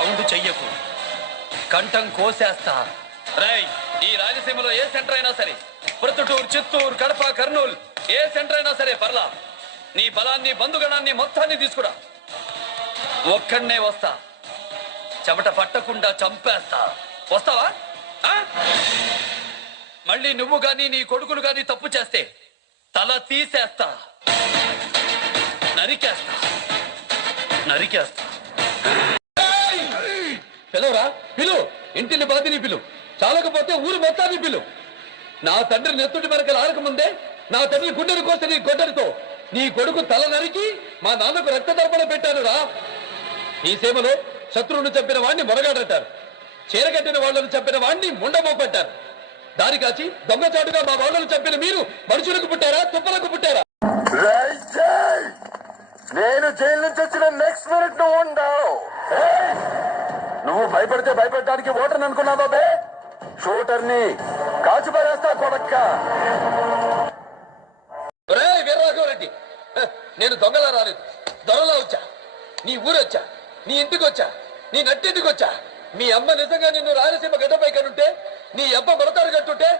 Sound చెయ్యకు, కంఠం కోసేస్తా. రేయ్, ఈ రాయలసీమలో ఏ సెంటర్ అయినా సరే, ప్రొద్దుటూరు, చిత్తూరు, కడప, కర్నూలు, ఏ సెంటర్ అయినా సరే పర్లా, నీ బలాన్ని, బంధుగణాన్ని మొత్తాన్ని తీసుకురా. ఒక్కడనే వస్తా, చెమట పట్టకుండా చంపేస్తా. వస్తావా? మళ్ళీ నువ్వు గాని నీ కొడుకులు గాని తప్పు చేస్తే తల తీసేస్తా, నరికేస్తా. పిలవరా, పిలు. ఇంటిని బాధిని పిలు, చాలకపోతే ఊరు మొత్తాన్ని పిలు. నా తండ్రి నెత్తుడి మనకు ఆరకముందే నా తండ్రి గుండెను కోసి నీ గొడ్డరితో నీ కొడుకు తల నరికి మా నాన్నకు రక్తదర్పణ పెట్టాను రా. ఈ సేమలో శత్రువును చంపిన వాడిని మొరగాడంటారు, చీరగట్టిన వాళ్ళను చంపిన వాడిని ముండమోపంటారు. దారి కాచి దొంగచాటుగా మా వాళ్ళను చంపిన మీరు మనుషులకు పుట్టారా, తుప్పలకు పుట్టారా? నేను జైలు నుంచి వచ్చిన నెక్స్ట్ మినిట్ నువ్వు ఉండవు. నువ్వు భయపడితే భయపెట్టడానికి ఓటర్ని అనుకున్నావా బే? షూటర్ని కాచి పడేస్తా కొడక్క. వీరరాఘవరెడ్డి, నేను దొంగలా రాలేదు, దొరలా వచ్చా. నీ ఊరొచ్చా, నీ ఇంటికి వచ్చా, నీ నట్టింటికి వచ్చా. మీ అమ్మ నిజంగా నిన్ను రాయలసీమ గడ్డపై కనుంటే, నీ అబ్బ మొరతారు కట్టుంటే,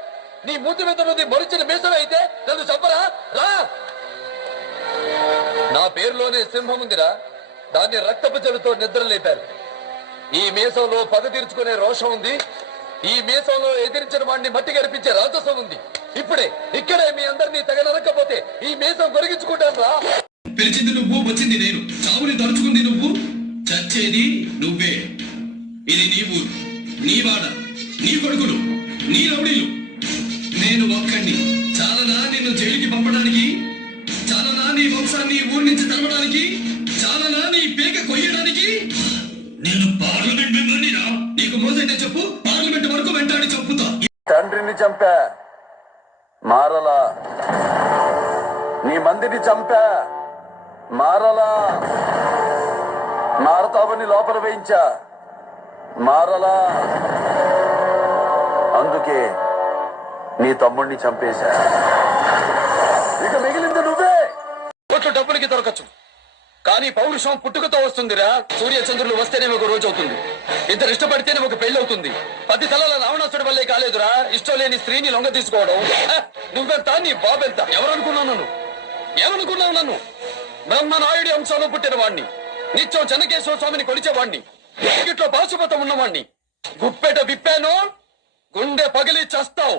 నీ మూతి మీద నుండి మొరిచిన మీసం అయితే నన్ను చంపరా? రా. నా పేరులోనే సింహం ఉందిరా, దాన్ని రక్తపు జలుతో నిద్ర లేపారు. ఈ మీసంలో పగ తీర్చుకునే రోషం ఉంది, ఈ మీసంలో ఎదిరించిన వాడిని మట్టి గడిపించే రాజసం ఉంది. ఇప్పుడే ఇక్కడే మీ అందరినీ తగనరకపోతే ఈ మీసం కొరిగించుకుంటాను రా. పిలిచింది నువ్వు, వచ్చింది నేను, చావుని తలుచుకుంది నువ్వు, చచ్చేది నువ్వే. ఇది నీ ఊరు, నీ వాడ, నీ కొడుకులు, నీ రౌడీలు. నేను ఒక్కడిని చాలనా నిన్ను జైలుకి పంపడానికి? చాలనా నీ వంశాన్ని ఊరి నుంచి తరవడానికి? చాలనా నీ పేక కొయ్యడానికి? నేను పార్లమెంట్ మెంబర్నిరా. నీకు మోసైతే చెప్పు, పార్లమెంట్ వరకు వెంటాడి చంపుతా. తండ్రిని చంపా మారలా, నీ మందిని చంపా మారలా, మారతావని లోపల వేయించా మారలా. అందుకే నీ తమ్ముడిని చంపేశా. ఇక మిగిలింది నువ్వే. కోట్లు డబ్బులకి దొరకచ్చు, కానీ పౌరుషం పుట్టుకతో వస్తుందిరా. సూర్యచంద్రులు వస్తేనే ఒక రోజు అవుతుంది, ఇద్దరు ఇష్టపడితేనే ఒక పెళ్లి అవుతుంది. 10 తలల రావణాసుడి వల్లే కాలేదురా ఇష్టం లేని స్త్రీని లొంగ తీసుకోవడం. నువ్వెంత, నీ బాబెంత? ఎవరనుకున్నావు నన్ను? ఏమనుకున్నావు నన్ను? బ్రహ్మనాయుడి అంశంలో పుట్టిన వాణ్ణి, నిత్యం చెన్నకేశ్వర స్వామిని కొలిచేవాణ్ణి, ఇట్లో పాశుపతం ఉన్నవాణ్ణి. గుప్పెట విప్పాను, గుండె పగిలి చస్తావు.